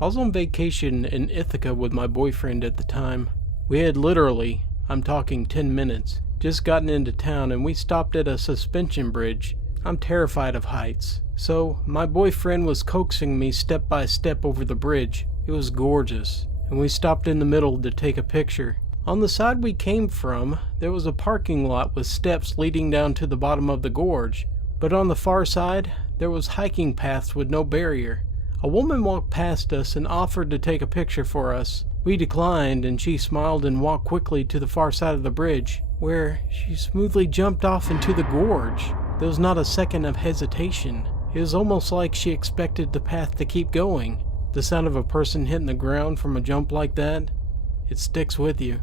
I was on vacation in Ithaca with my boyfriend at the time. We had literally, I'm talking 10 minutes, just gotten into town and we stopped at a suspension bridge. I'm terrified of heights, so my boyfriend was coaxing me step by step over the bridge. It was gorgeous, and we stopped in the middle to take a picture. On the side we came from, there was a parking lot with steps leading down to the bottom of the gorge, but on the far side, there was hiking paths with no barrier. A woman walked past us and offered to take a picture for us. We declined, and she smiled and walked quickly to the far side of the bridge, where she smoothly jumped off into the gorge. There was not a second of hesitation. It was almost like she expected the path to keep going. The sound of a person hitting the ground from a jump like that, it sticks with you.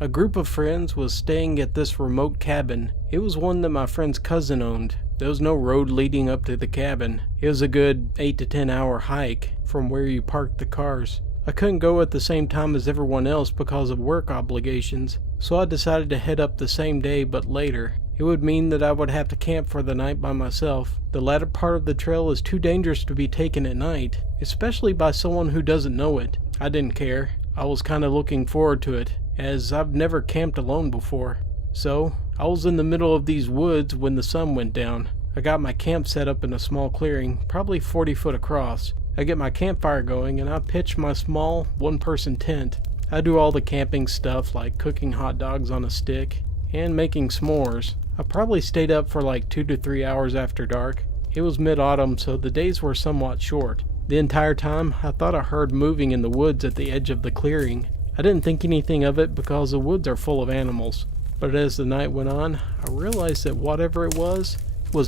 A group of friends was staying at this remote cabin. It was one that my friend's cousin owned. There was no road leading up to the cabin. It was a good 8 to 10 hour hike from where you parked the cars. I couldn't go at the same time as everyone else because of work obligations, so I decided to head up the same day but later. It would mean that I would have to camp for the night by myself. The latter part of the trail is too dangerous to be taken at night, especially by someone who doesn't know it. I didn't care. I was kind of looking forward to it, as I've never camped alone before. So, I was in the middle of these woods when the sun went down. I got my camp set up in a small clearing, probably 40 foot across. I get my campfire going and I pitch my small one-person tent. I do all the camping stuff like cooking hot dogs on a stick and making s'mores. I probably stayed up for like 2 to 3 hours after dark. It was mid-autumn, so the days were somewhat short. The entire time, I thought I heard moving in the woods at the edge of the clearing. I didn't think anything of it because the woods are full of animals. But as the night went on, I realized that whatever it was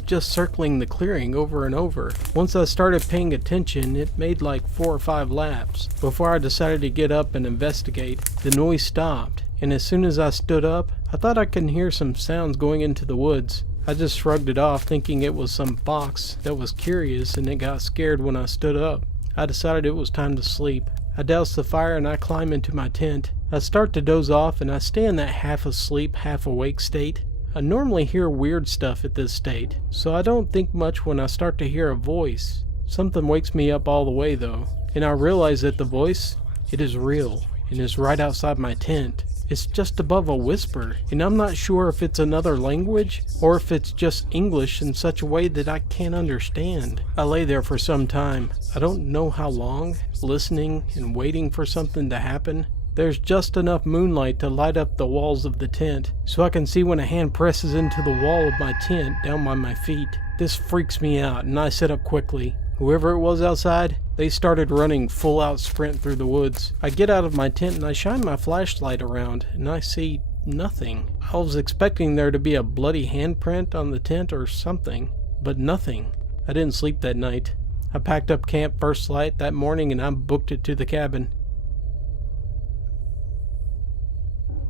just circling the clearing over and over. Once I started paying attention, it made like 4 or 5 laps. Before I decided to get up and investigate, the noise stopped, and as soon as I stood up, I thought I could hear some sounds going into the woods. I just shrugged it off, thinking it was some fox that was curious, and it got scared when I stood up. I decided it was time to sleep. I doused the fire and I climb into my tent. I start to doze off and I stay in that half asleep, half awake state. I normally hear weird stuff at this state, so I don't think much when I start to hear a voice. Something wakes me up all the way though, and I realize that the voice, it is real, and is right outside my tent. It's just above a whisper, and I'm not sure if it's another language, or if it's just English in such a way that I can't understand. I lay there for some time. I don't know how long, listening and waiting for something to happen. There's just enough moonlight to light up the walls of the tent, so I can see when a hand presses into the wall of my tent down by my feet. This freaks me out, and I sit up quickly. Whoever it was outside, they started running full-out sprint through the woods. I get out of my tent and I shine my flashlight around, and I see nothing. I was expecting there to be a bloody handprint on the tent or something, but nothing. I didn't sleep that night. I packed up camp first light that morning and I booked it to the cabin.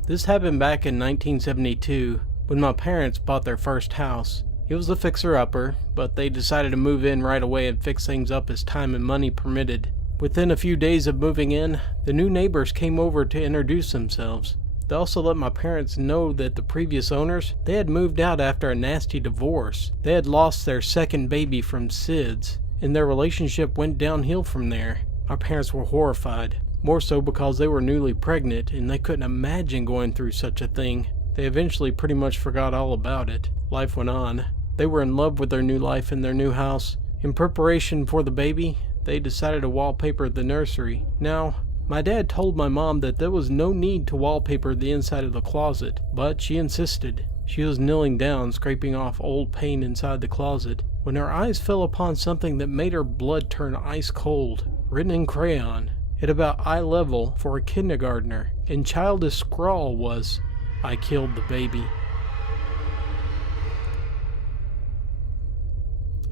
This happened back in 1972, when my parents bought their first house. It was a fixer-upper, but they decided to move in right away and fix things up as time and money permitted. Within a few days of moving in, the new neighbors came over to introduce themselves. They also let my parents know that the previous owners, they had moved out after a nasty divorce. They had lost their second baby from SIDS, and their relationship went downhill from there. My parents were horrified, more so because they were newly pregnant and they couldn't imagine going through such a thing. They eventually pretty much forgot all about it. Life went on. They were in love with their new life in their new house. In preparation for the baby, they decided to wallpaper the nursery. Now, my dad told my mom that there was no need to wallpaper the inside of the closet, but she insisted. She was kneeling down, scraping off old paint inside the closet, when her eyes fell upon something that made her blood turn ice cold, written in crayon, at about eye level for a kindergartner, and childish scrawl was, "I killed the baby."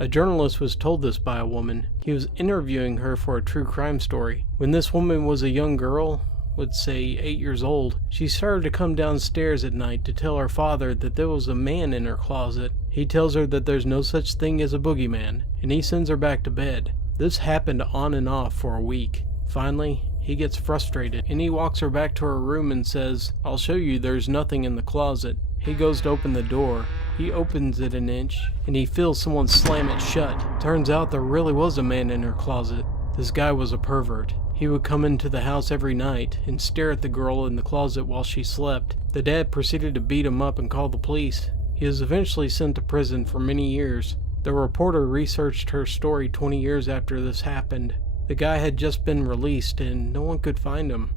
A journalist was told this by a woman. He was interviewing her for a true crime story. When this woman was a young girl, would say 8 years old, she started to come downstairs at night to tell her father that there was a man in her closet. He tells her that there's no such thing as a boogeyman, and he sends her back to bed. This happened on and off for a week. Finally, he gets frustrated, and he walks her back to her room and says, "I'll show you there's nothing in the closet." He goes to open the door, He opens it an inch, and he feels someone slam it shut. Turns out there really was a man in her closet. This guy was a pervert. He would come into the house every night and stare at the girl in the closet while she slept. The dad proceeded to beat him up and call the police. He was eventually sent to prison for many years. The reporter researched her story 20 years after this happened. The guy had just been released and no one could find him.